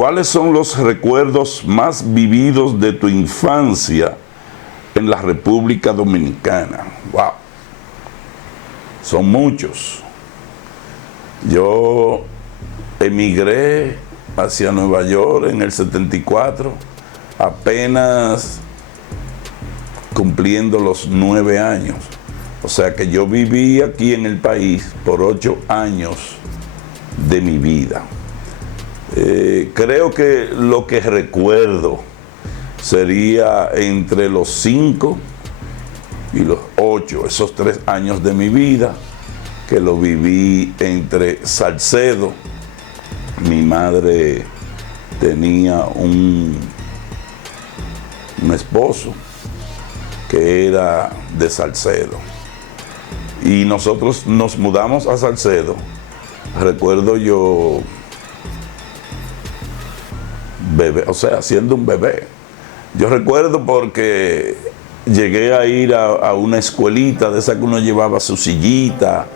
¿Cuáles son los recuerdos más vividos de tu infancia en la República Dominicana? ¡Wow! Son muchos. Yo emigré hacia Nueva York en el 74, apenas cumpliendo los 9 años. O sea que yo viví aquí en el país por 8 años de mi vida. Creo que lo que recuerdo sería entre los 5 y los 8, esos 3 años de mi vida, que lo viví entre Salcedo. Mi madre tenía un esposo que era de Salcedo. Y nosotros nos mudamos a Salcedo. Recuerdo yo, bebé, o sea, siendo un bebé. Yo recuerdo porque llegué a ir a una escuelita de esa que uno llevaba su sillita,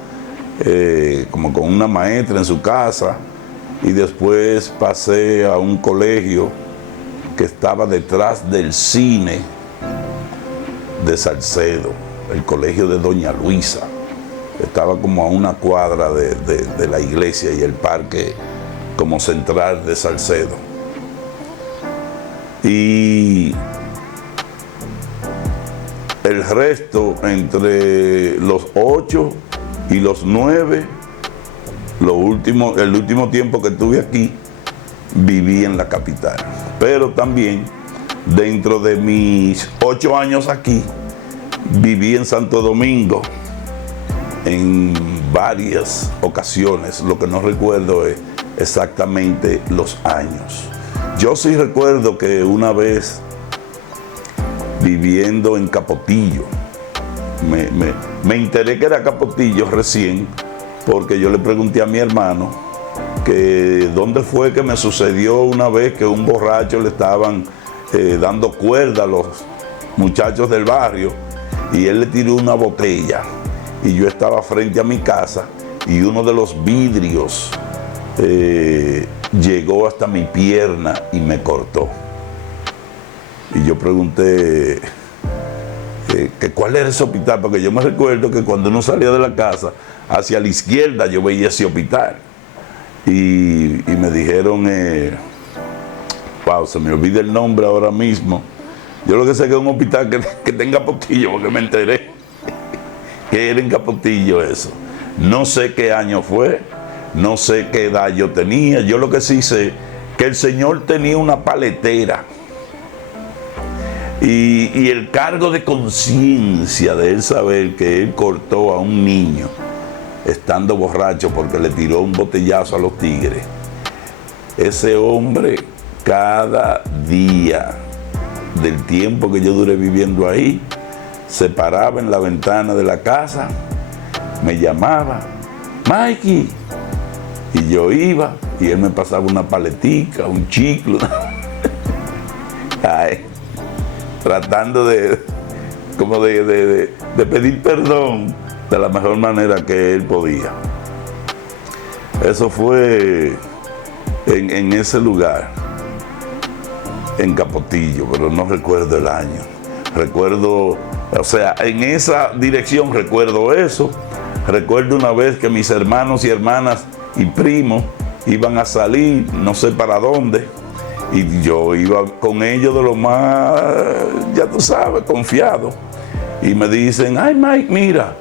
como con una maestra en su casa, y después pasé a un colegio que estaba detrás del cine de Salcedo, el colegio de Doña Luisa. Estaba como a una cuadra de la iglesia y el parque como central de Salcedo. Y el resto, entre los 8 y los 9, el último tiempo que estuve aquí, viví en la capital. Pero también, dentro de mis 8 años aquí, viví en Santo Domingo en varias ocasiones. Lo que no recuerdo es exactamente los años. Yo sí recuerdo que una vez, viviendo en Capotillo, me enteré que era Capotillo recién, porque yo le pregunté a mi hermano que dónde fue que me sucedió una vez que un borracho le estaban dando cuerda a los muchachos del barrio, y él le tiró una botella, y yo estaba frente a mi casa, y uno de los vidrios llegó hasta mi pierna y me cortó. Y yo pregunté que cuál era ese hospital, porque yo me recuerdo que cuando uno salía de la casa, hacia la izquierda yo veía ese hospital. Y me dijeron, wow, se me olvida el nombre ahora mismo. Yo lo que sé que es un hospital que tenga Capotillo, porque me enteré que era en Capotillo eso. No sé qué año fue, no sé qué edad yo tenía. Yo lo que sí sé que el señor tenía una paletera. Y el cargo de conciencia de él saber que él cortó a un niño estando borracho porque le tiró un botellazo a los tigres. Ese hombre, cada día del tiempo que yo duré viviendo ahí, se paraba en la ventana de la casa, me llamaba, Mikey, y yo iba, y él me pasaba una paletica, un chicle, tratando de pedir perdón de la mejor manera que él podía. Eso fue en ese lugar, en Capotillo, pero no recuerdo el año. Recuerdo, o sea, en esa dirección recuerdo eso. Recuerdo una vez que mis hermanos y hermanas y primos iban a salir, no sé para dónde, y yo iba con ellos de lo más, ya tú sabes, confiado. Y me dicen, ay Mike, mira,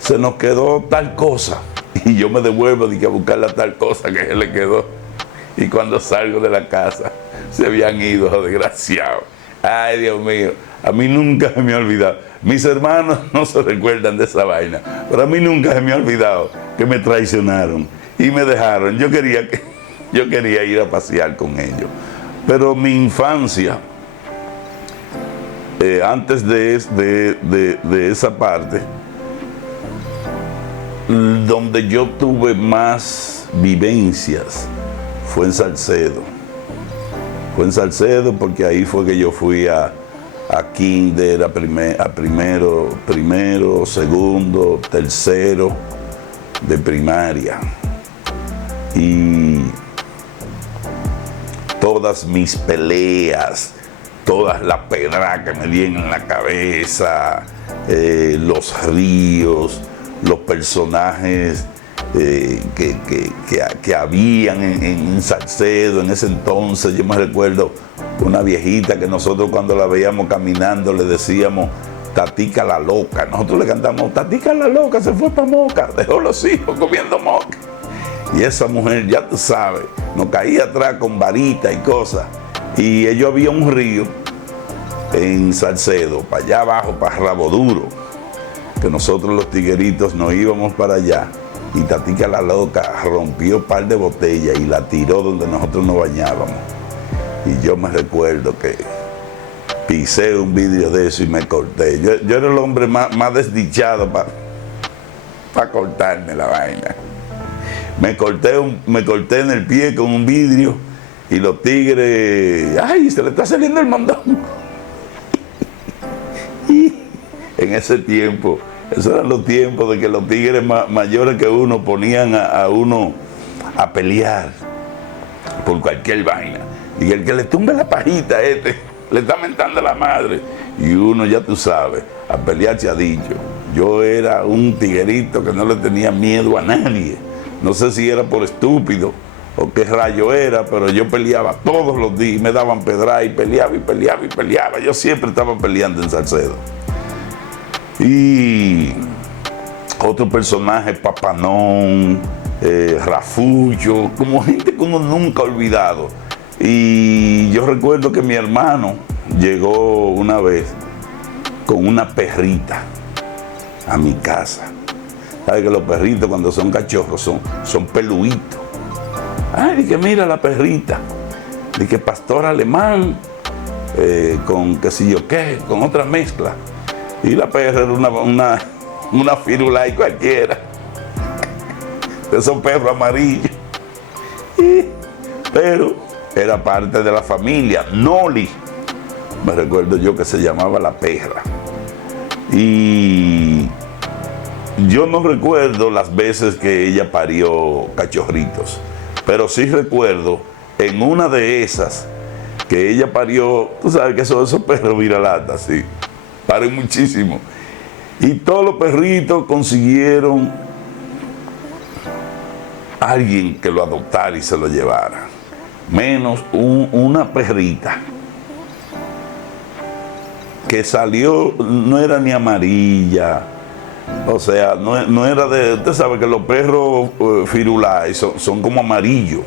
se nos quedó tal cosa. Y yo me devuelvo a buscar la tal cosa que se le quedó. Y cuando salgo de la casa, se habían ido, desgraciados. Ay, Dios mío, a mí nunca se me ha olvidado. Mis hermanos no se recuerdan de esa vaina, pero a mí nunca se me ha olvidado que me traicionaron y me dejaron. Yo quería ir a pasear con ellos. Pero mi infancia, antes de esa parte, donde yo tuve más vivencias, fue en Salcedo. Fue en Salcedo porque ahí fue que yo fui a kinder, a primero, segundo, tercero de primaria. Y todas mis peleas, todas las pedras que me dieron en la cabeza, los ríos, los personajes que habían en Salcedo en ese entonces. Yo me recuerdo una viejita que nosotros cuando la veíamos caminando le decíamos Tatica la loca. Nosotros le cantamos Tatica la loca, se fue para Moca, dejó los hijos comiendo moca. Y esa mujer, ya tú sabes, nos caía atrás con varita y cosas. Y ellos había un río en Salcedo, para allá abajo, para Rabo Duro, que nosotros los tigueritos nos íbamos para allá. Y Tatica la loca rompió un par de botellas y la tiró donde nosotros nos bañábamos. Y yo me recuerdo que pisé un vidrio de eso y me corté. Yo era el hombre más desdichado para cortarme la vaina. Me corté en el pie con un vidrio y los tigres, ¡ay! Se le está saliendo el mandón. Y en ese tiempo, esos eran los tiempos de que los tigres mayores que uno ponían a uno a pelear por cualquier vaina. Y el que le tumbe la pajita le está mentando a la madre. Y uno, ya tú sabes, a pelear se ha dicho. Yo era un tiguerito que no le tenía miedo a nadie. No sé si era por estúpido o qué rayo era, pero yo peleaba todos los días. Me daban pedra y peleaba y peleaba y peleaba. Yo siempre estaba peleando en Salcedo. Y otro personaje, Papanón, Rafullo, como gente que uno nunca ha olvidado. Y yo recuerdo que mi hermano llegó una vez con una perrita a mi casa. ¿Sabes que los perritos cuando son cachorros son peluditos? Ay, dije, mira la perrita. Dije, pastor alemán, con qué sé yo qué, con otra mezcla. Y la perra era una firulais cualquiera. De esos perros amarillos. Pero era parte de la familia. Noli, me recuerdo yo que se llamaba la perra. Y yo no recuerdo las veces que ella parió cachorritos, pero sí recuerdo en una de esas que ella parió, tú sabes que son esos perros viralatas, sí, paren muchísimo. Y todos los perritos consiguieron alguien que lo adoptara y se lo llevara, menos una perrita que salió, no era ni amarilla, o sea, no era de, usted sabe que los perros firulais son como amarillos.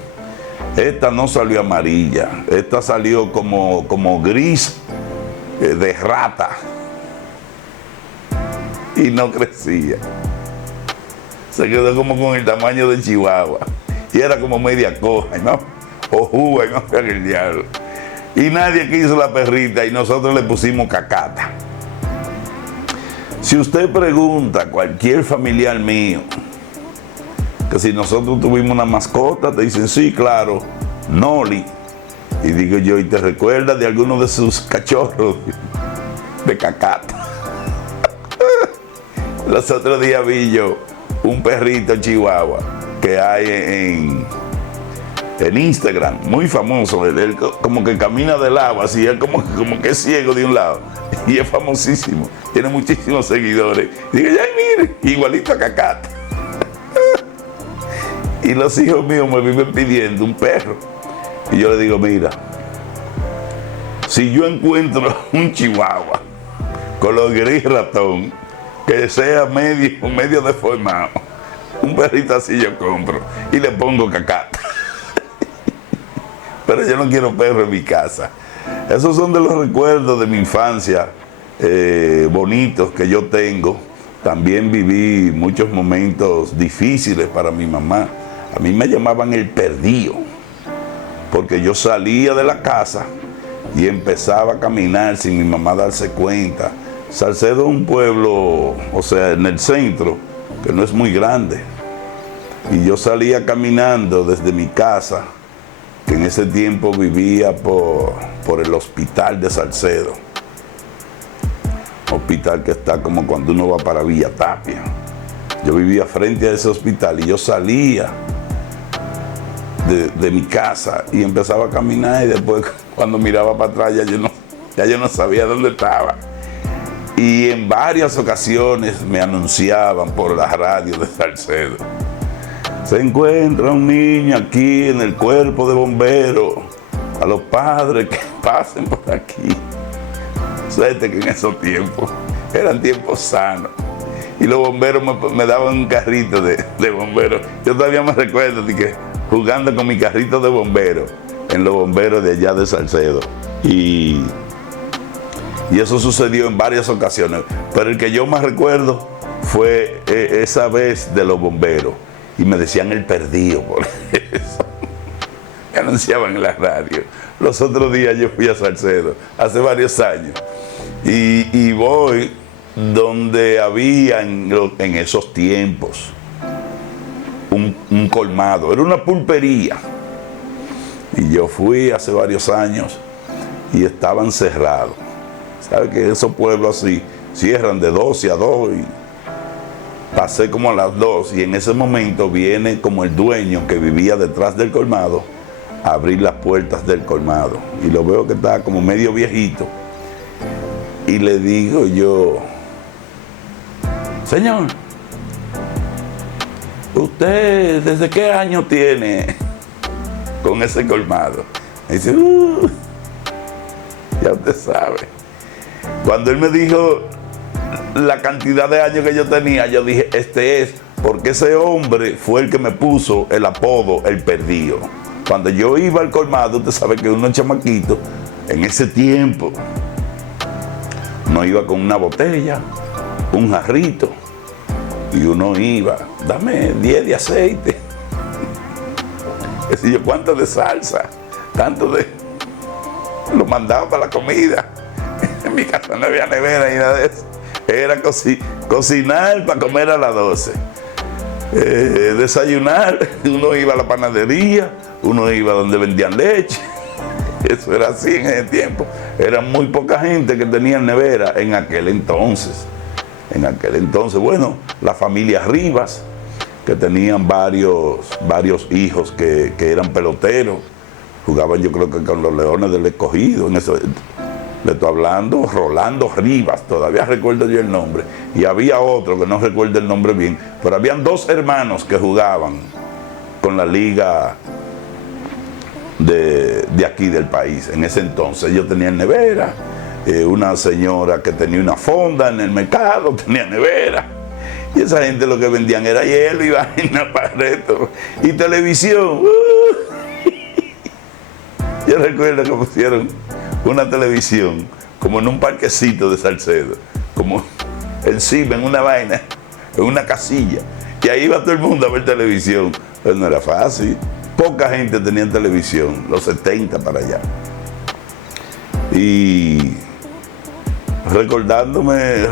Esta no salió amarilla, esta salió como gris de rata y no crecía. Se quedó como con el tamaño de Chihuahua y era como media coja, ¿no? O juga, no sé el diablo. Y nadie quiso la perrita y nosotros le pusimos Cacata. Si usted pregunta a cualquier familiar mío que si nosotros tuvimos una mascota, te dicen, sí, claro, Noli. Y digo yo, ¿y te recuerdas de alguno de sus cachorros de Cacata? Los otros días vi yo un perrito chihuahua que hay en Instagram, muy famoso. Él como que camina de lado, así, él como que es ciego de un lado. Y es famosísimo, tiene muchísimos seguidores. Y digo, ay, mire, igualito a Cacata. Y los hijos míos me viven pidiendo un perro. Y yo le digo, mira, si yo encuentro un chihuahua con los gris ratón, que sea medio deformado, un perrito así yo compro y le pongo Cacata. Pero yo no quiero perro en mi casa. Esos son de los recuerdos de mi infancia bonitos que yo tengo. También viví muchos momentos difíciles para mi mamá. A mí me llamaban el perdido, porque yo salía de la casa y empezaba a caminar sin mi mamá darse cuenta. Salcedo es un pueblo, o sea, en el centro, que no es muy grande. Y yo salía caminando desde mi casa, que en ese tiempo vivía por el hospital de Salcedo. Hospital que está como cuando uno va para Villa Tapia. Yo vivía frente a ese hospital y yo salía de mi casa y empezaba a caminar y después cuando miraba para atrás ya yo no sabía dónde estaba. Y en varias ocasiones me anunciaban por la radio de Salcedo: se encuentra un niño aquí en el cuerpo de bomberos, a los padres que pasen por aquí. Suerte que en esos tiempos eran tiempos sanos y los bomberos me daban un carrito de bomberos. Yo todavía me recuerdo de que jugando con mi carrito de bomberos en los bomberos de allá de Salcedo, y eso sucedió en varias ocasiones, pero el que yo más recuerdo fue esa vez de los bomberos, y me decían el perdido por eso. Me anunciaban en la radio. Los otros días yo fui a Salcedo, hace varios años, y voy donde había en esos tiempos un colmado, era una pulpería, y yo fui hace varios años y estaban cerrados. ¿Sabes que esos pueblos así cierran de 12 a 2? Y pasé como a las 2 y en ese momento viene como el dueño que vivía detrás del colmado a abrir las puertas del colmado, y lo veo que está como medio viejito, y le digo yo: señor, ¿usted desde qué año tiene con ese colmado? Me dice: ya usted sabe. Cuando él me dijo la cantidad de años que yo tenía, yo dije: este es, porque ese hombre fue el que me puso el apodo El Perdido. Cuando yo iba al colmado, usted sabe que uno chamaquito, en ese tiempo, no iba con una botella, un jarrito, y uno iba: dame 10 de aceite, es decir, ¿cuánto de salsa? Tanto de... Lo mandaba para la comida. En mi casa no había nevera ni nada de eso. Era cocinar para comer a las 12. Desayunar, uno iba a la panadería, uno iba donde vendían leche. Eso era así en ese tiempo. Era muy poca gente que tenía nevera en aquel entonces. Bueno, la familia Rivas, que tenían varios hijos que eran peloteros, jugaban, yo creo que con los Leones del Escogido. En eso, le estoy hablando, Rolando Rivas, todavía recuerdo yo el nombre, y había otro que no recuerdo el nombre bien, pero habían 2 hermanos que jugaban con la liga de aquí del país. En ese entonces ellos tenían nevera, una señora que tenía una fonda en el mercado tenía nevera, y esa gente lo que vendían era hielo y vaina para reto, y televisión. Yo recuerdo que pusieron una televisión como en un parquecito de Salcedo, como encima en una vaina, en una casilla, y ahí iba todo el mundo a ver televisión. Pero no era fácil, poca gente tenía televisión, los 70 para allá. Y recordándome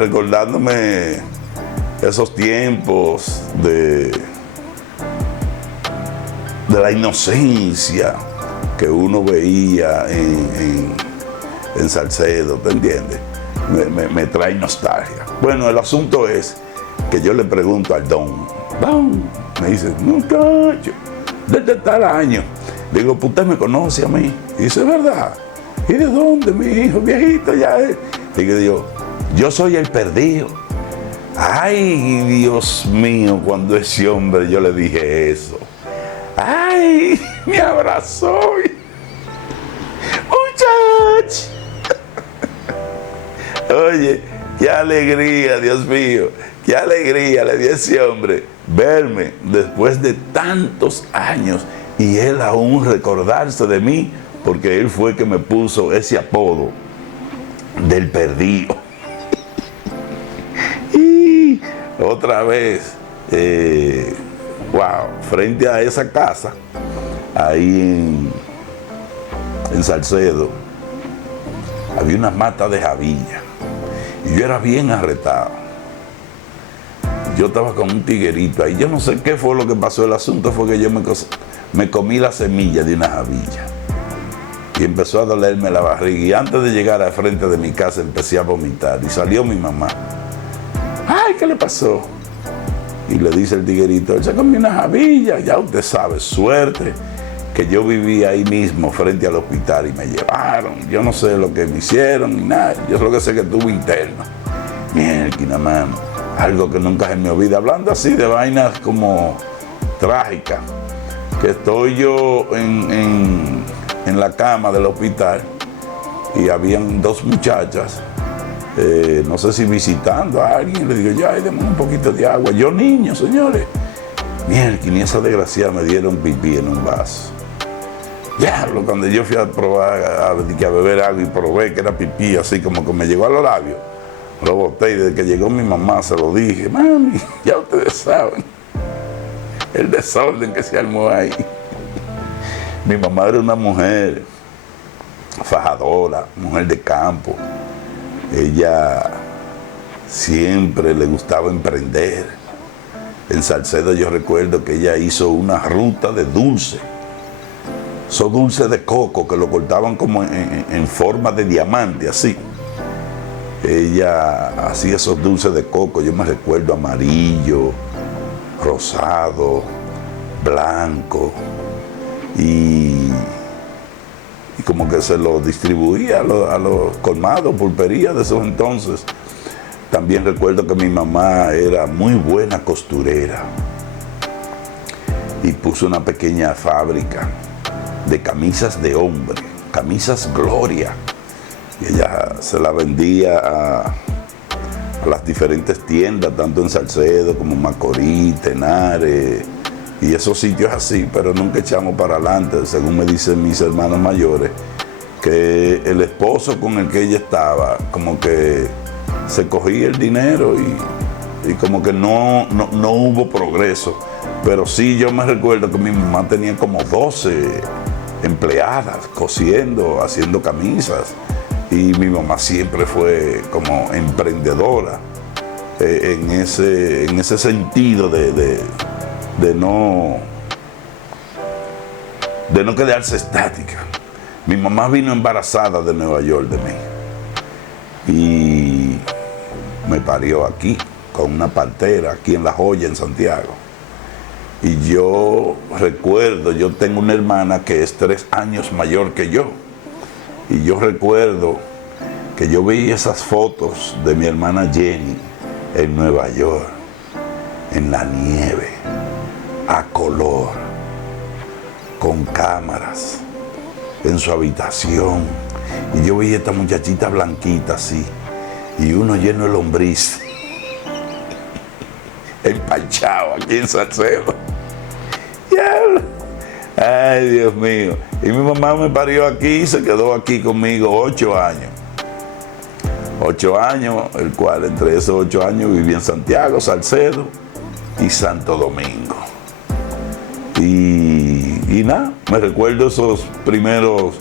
esos tiempos de la inocencia que uno veía en Salcedo, ¿te entiendes? Me trae nostalgia. Bueno, el asunto es que yo le pregunto al don, me dice: muchacho, desde tal año. Digo: pues usted me conoce a mí. Y dice: ¿verdad? ¿Y de dónde, mi hijo? Viejito ya es. Y digo: yo soy El Perdido. Ay, Dios mío, cuando ese hombre yo le dije eso, ay, me abrazó. Muchacho. Oye, qué alegría, Dios mío, qué alegría le dio a ese hombre verme después de tantos años y él aún recordarse de mí, porque él fue que me puso ese apodo del Perdido. Y otra vez, frente a esa casa, ahí en Salcedo, había una mata de jabilla y yo era bien arretado. Yo estaba con un tiguerito ahí, yo no sé qué fue lo que pasó. El asunto fue que yo me comí la semilla de una jabilla y empezó a dolerme la barriga, y antes de llegar al frente de mi casa empecé a vomitar y salió mi mamá. Ay, ¿qué le pasó? Y le dice el tiguerito: él se comió una jabilla, ya usted sabe, suerte que yo vivía ahí mismo frente al hospital y me llevaron. Yo no sé lo que me hicieron ni nada. Yo solo que sé que estuve interno. Mierda, mano. Algo que nunca se me olvida. Hablando así de vainas como trágicas. Que estoy yo en la cama del hospital y habían dos muchachas, no sé si visitando a alguien. Le digo, ya, dame un poquito de agua. Yo niño, señores. Mierda, y esa desgracia me dieron pipí en un vaso. Diablo, cuando yo fui a probar, a beber agua y probé que era pipí, así como que me llegó a los labios, lo boté y desde que llegó mi mamá se lo dije, mami, ya ustedes saben el desorden que se armó ahí. Mi mamá era una mujer fajadora, mujer de campo. Ella siempre le gustaba emprender. En Salcedo yo recuerdo que ella hizo una ruta de dulce. Esos dulces de coco que lo cortaban como en forma de diamante, así. Ella hacía esos dulces de coco, yo me recuerdo, amarillo, rosado, blanco, y como que se lo distribuía a los colmados, pulperías de esos entonces. También recuerdo que mi mamá era muy buena costurera y puso una pequeña fábrica de camisas de hombre, camisas Gloria, y ella se la vendía a las diferentes tiendas, tanto en Salcedo como Macorís, Tenares y esos sitios así, pero nunca echamos para adelante, según me dicen mis hermanos mayores, que el esposo con el que ella estaba, como que se cogía el dinero y como que no hubo progreso. Pero sí, yo me recuerdo que mi mamá tenía como 12 empleadas cosiendo, haciendo camisas, y mi mamá siempre fue como emprendedora en ese sentido de no quedarse estática. Mi mamá vino embarazada de Nueva York de mí y me parió aquí con una partera aquí en La Joya, en Santiago. Y yo recuerdo, yo tengo una hermana que es 3 años mayor que yo. Y yo recuerdo que yo vi esas fotos de mi hermana Jenny en Nueva York, en la nieve, a color, con cámaras, en su habitación. Y yo vi a esta muchachita blanquita así, y uno lleno de lombriz, empachado aquí en Salcedo. Ay, Dios mío. Y mi mamá me parió aquí y se quedó aquí conmigo 8 años. 8 años, el cual entre esos 8 años viví en Santiago, Salcedo y Santo Domingo. Y nada, me recuerdo esos primeros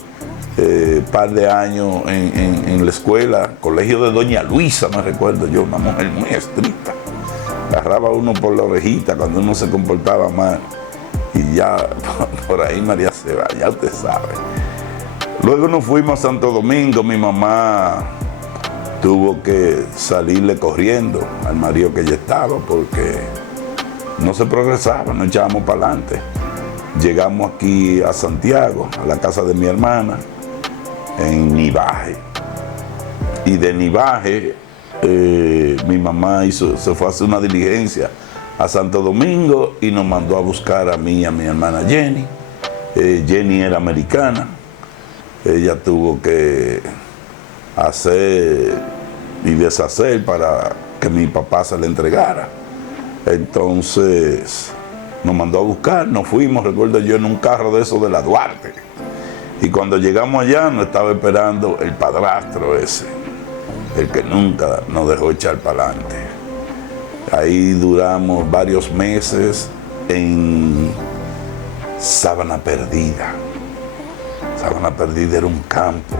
par de años en la escuela, colegio de Doña Luisa, me recuerdo yo, una mujer muy estricta. Agarraba uno por la orejita cuando uno se comportaba mal. Y ya por ahí María se va, ya usted sabe. Luego nos fuimos a Santo Domingo. Mi mamá tuvo que salirle corriendo al marido que ella estaba porque no se progresaba, no echábamos para adelante. Llegamos aquí a Santiago, a la casa de mi hermana, en Nivaje. Y de Nivaje mi mamá se fue a hacer una diligencia a Santo Domingo y nos mandó a buscar a mí y a mi hermana Jenny. Jenny era americana. Ella tuvo que hacer y deshacer para que mi papá se le entregara. Entonces nos mandó a buscar, nos fuimos, recuerdo yo, en un carro de esos de la Duarte. Y cuando llegamos allá nos estaba esperando el padrastro ese, el que nunca nos dejó echar para adelante. Ahí duramos varios meses en Sabana Perdida. Sabana Perdida era un campo.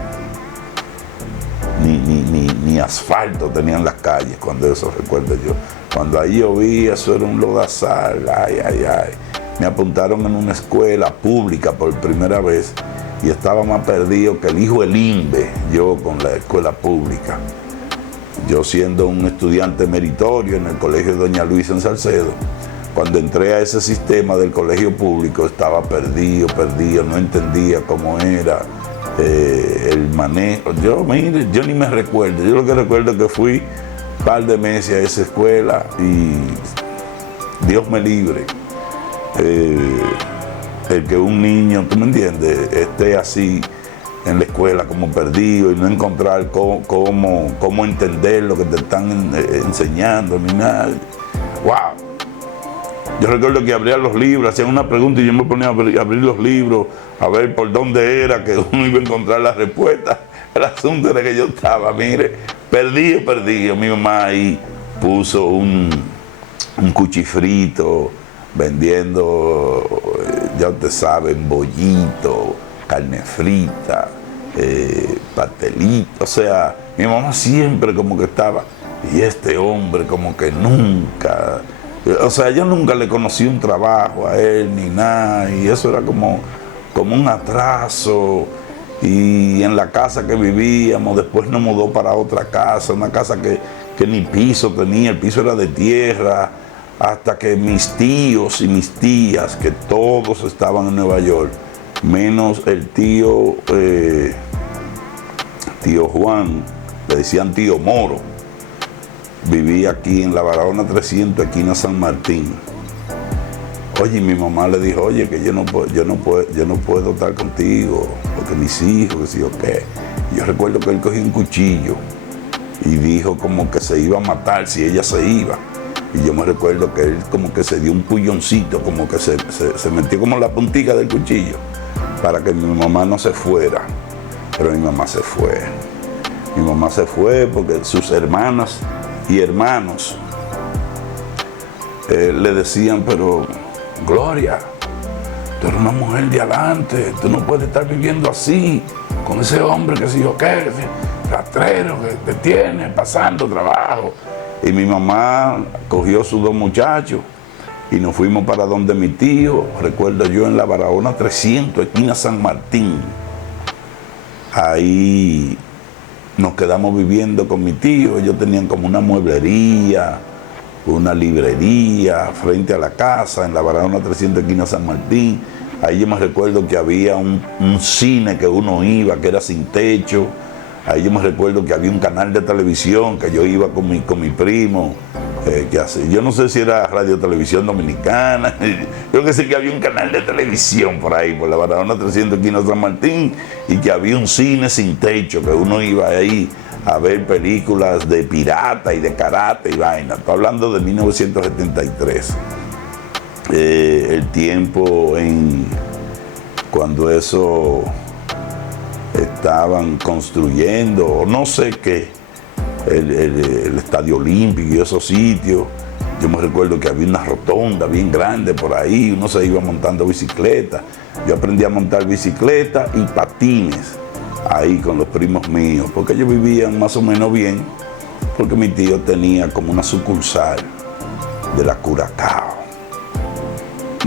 Ni asfalto tenían las calles cuando eso recuerdo yo. Cuando ahí llovía, eso era un lodazal. Ay. Me apuntaron en una escuela pública por primera vez y estaba más perdido que el hijo del INVE, yo con la escuela pública. Yo siendo un estudiante meritorio en el colegio de Doña Luisa en Salcedo, cuando entré a ese sistema del colegio público estaba perdido, no entendía cómo era el manejo. Yo ni me recuerdo, yo lo que recuerdo es que fui un par de meses a esa escuela y Dios me libre. El que un niño, ¿tú me entiendes?, esté así en la escuela como perdido y no encontrar cómo entender lo que te están enseñando ni nada. ¡Wow! Yo recuerdo que abría los libros, hacían una pregunta y yo me ponía a abrir los libros, a ver por dónde era que uno iba a encontrar la respuesta. El asunto era que yo estaba, mire, perdido. Mi mamá ahí puso un cuchifrito vendiendo, ya usted sabe, bollito, carne frita, pastelito. O sea, mi mamá siempre como que estaba, y este hombre como que nunca... O sea, yo nunca le conocí un trabajo a él ni nada, y eso era como un atraso. Y en la casa que vivíamos, después nos mudó para otra casa, una casa que ni piso tenía, el piso era de tierra, hasta que mis tíos y mis tías, que todos estaban en Nueva York, menos el tío Juan, le decían tío Moro, vivía aquí en la Barahona 300, esquina San Martín. Oye, mi mamá le dijo, oye, que yo no puedo estar contigo, porque mis hijos, que sí o qué. Yo recuerdo que él cogió un cuchillo y dijo como que se iba a matar si ella se iba. Y yo me recuerdo que él como que se dio un pulloncito, como que se metió como en la puntica del cuchillo para que mi mamá no se fuera. Pero mi mamá se fue. Mi mamá se fue porque sus hermanas y hermanos le decían, pero Gloria, tú eres una mujer de adelante, tú no puedes estar viviendo así, con ese hombre que si yo qué, rastrero que te tiene, pasando trabajo. Y mi mamá cogió sus dos muchachos y nos fuimos para donde mi tío, recuerdo yo, en la Barahona 300, esquina San Martín. Ahí nos quedamos viviendo con mi tío. Ellos tenían como una mueblería, una librería frente a la casa, en la Barahona 300, esquina San Martín. Ahí yo me recuerdo que había un cine que uno iba, que era sin techo. Ahí yo me recuerdo que había un canal de televisión que yo iba con mi primo, yo no sé si era Radio Televisión Dominicana, yo que sé que había un canal de televisión por ahí, por la Barahona 300, esquina San Martín, y que había un cine sin techo, que uno iba ahí a ver películas de pirata y de karate y vaina. Estoy hablando de 1973. El tiempo cuando eso estaban construyendo, no sé qué, el Estadio Olímpico y esos sitios. Yo me recuerdo que había una rotonda bien grande por ahí, uno se iba montando bicicleta. Yo aprendí a montar bicicleta y patines ahí con los primos míos, porque ellos vivían más o menos bien, porque mi tío tenía como una sucursal de la Curacao.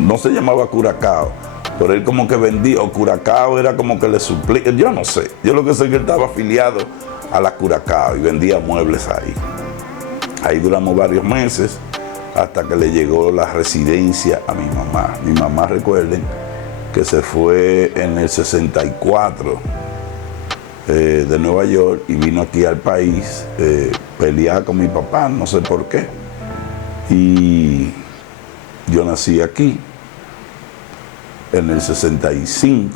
No se llamaba Curacao, pero él como que vendía, o Curacao era como que le suplía, yo no sé. Yo lo que sé es que él estaba afiliado a la Curacao y vendía muebles ahí. Ahí duramos varios meses hasta que le llegó la residencia a mi mamá. Mi mamá, recuerden, que se fue en el 64 de Nueva York y vino aquí al país, peleada con mi papá, no sé por qué. Y yo nací aquí en el 65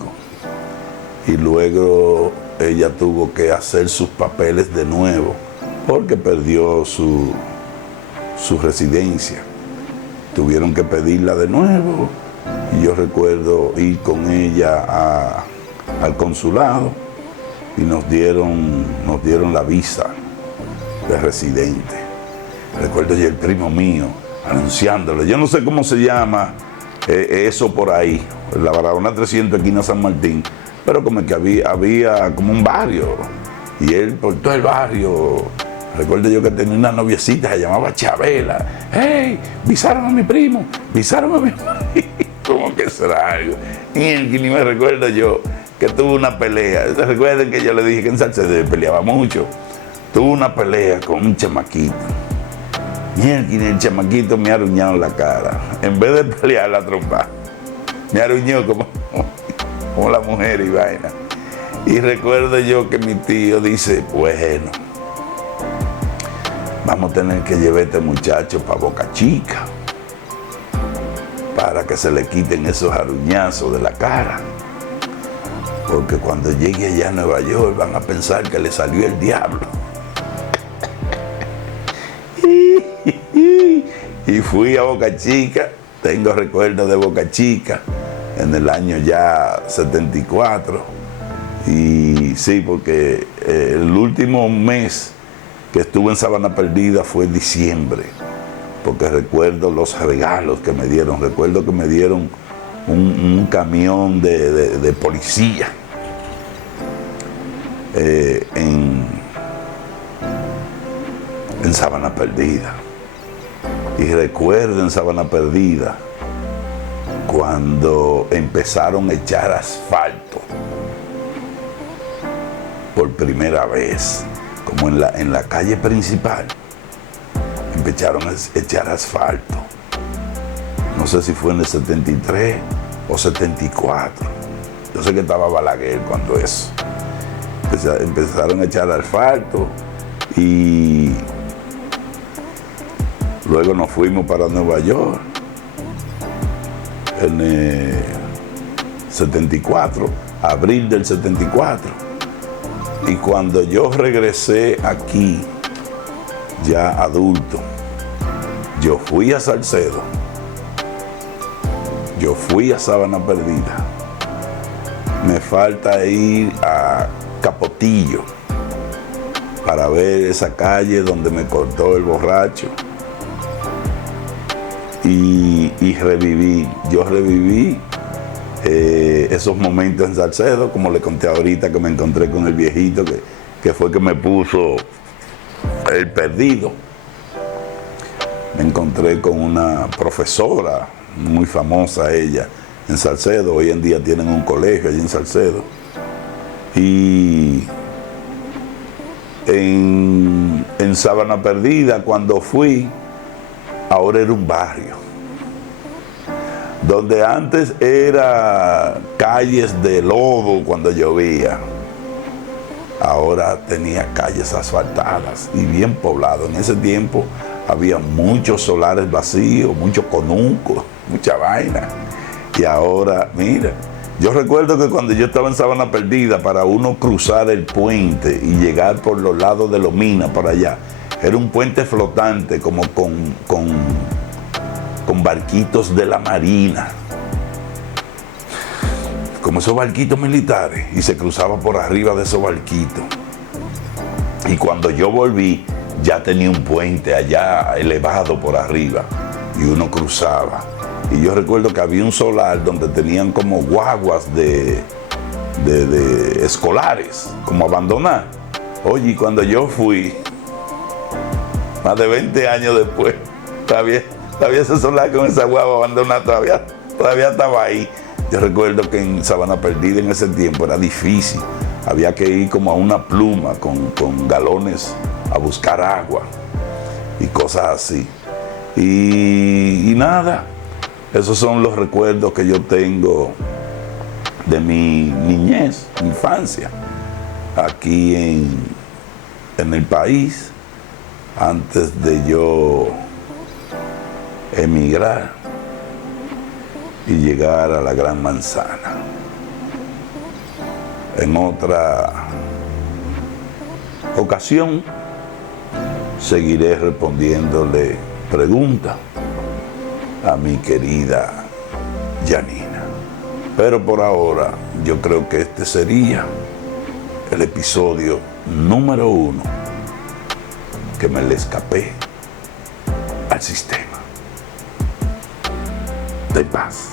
y luego ella tuvo que hacer sus papeles de nuevo porque perdió su residencia. Tuvieron que pedirla de nuevo y yo recuerdo ir con ella al consulado y nos dieron la visa de residente. Recuerdo yo el primo mío anunciándolo. Yo no sé cómo se llama eso por ahí, la Barahona 300, esquina San Martín, pero como que había como un barrio, y él por todo el barrio, recuerdo yo que tenía una noviecita, se llamaba Chabela. ¡Hey! Visaron a mi primo, visaron a mi primo. ¿Cómo que será algo? Y ni me recuerdo yo que tuvo una pelea. Recuerden que yo le dije que en Salcedo peleaba mucho. Tuvo una pelea con un chamaquito. Mierda, el chamaquito me ha aruñado en la cara. En vez de pelear la trompa, me aruñó como la mujer y vaina. Y recuerdo yo que mi tío dice, bueno, vamos a tener que llevar a este muchacho para Boca Chica, para que se le quiten esos aruñazos de la cara. Porque cuando llegue allá a Nueva York van a pensar que le salió el diablo. Y fui a Boca Chica, tengo recuerdos de Boca Chica, en el año ya 74. Y sí, porque el último mes que estuve en Sabana Perdida fue diciembre, porque recuerdo los regalos que me dieron. Recuerdo que me dieron un camión de policía en Sabana Perdida. Y recuerdo en Sabana Perdida cuando empezaron a echar asfalto por primera vez, como en la calle principal, empezaron a echar asfalto. No sé si fue en el 73 o 74. Yo sé que estaba Balaguer cuando eso. Empezaron a echar asfalto y luego nos fuimos para Nueva York en el 74, abril del 74. Y cuando yo regresé aquí, ya adulto, yo fui a Salcedo, yo fui a Sabana Perdida. Me falta ir a Capotillo para ver esa calle donde me cortó el borracho. Y reviví, yo reviví esos momentos en Salcedo, como le conté ahorita que me encontré con el viejito que fue que me puso el perdido. Me encontré con una profesora muy famosa, ella, en Salcedo. Hoy en día tienen un colegio allí en Salcedo. Y en Sabana Perdida, cuando fui, ahora era un barrio, donde antes era calles de lodo cuando llovía, ahora tenía calles asfaltadas y bien poblado. En ese tiempo había muchos solares vacíos, muchos conuncos, mucha vaina. Y ahora, mira, yo recuerdo que cuando yo estaba en Sabana Perdida, para uno cruzar el puente y llegar por los lados de Los Minas, para allá, era un puente flotante como con barquitos de la Marina, como esos barquitos militares, y se cruzaba por arriba de esos barquitos. Y cuando yo volví, ya tenía un puente allá elevado por arriba y uno cruzaba. Y yo recuerdo que había un solar donde tenían como guaguas de escolares, como abandonadas. Oye, y cuando yo fui, más de 20 años después, todavía ese solar con esa guagua abandonada todavía estaba ahí. Yo recuerdo que en Sabana Perdida en ese tiempo era difícil. Había que ir como a una pluma con galones a buscar agua y cosas así. Y nada, esos son los recuerdos que yo tengo de mi niñez, mi infancia, aquí en el país, antes de yo emigrar y llegar a la Gran Manzana. En otra ocasión seguiré respondiéndole preguntas a mi querida Yanina. Pero por ahora yo creo que este sería el episodio número 1 que me le escapé al sistema. De paz.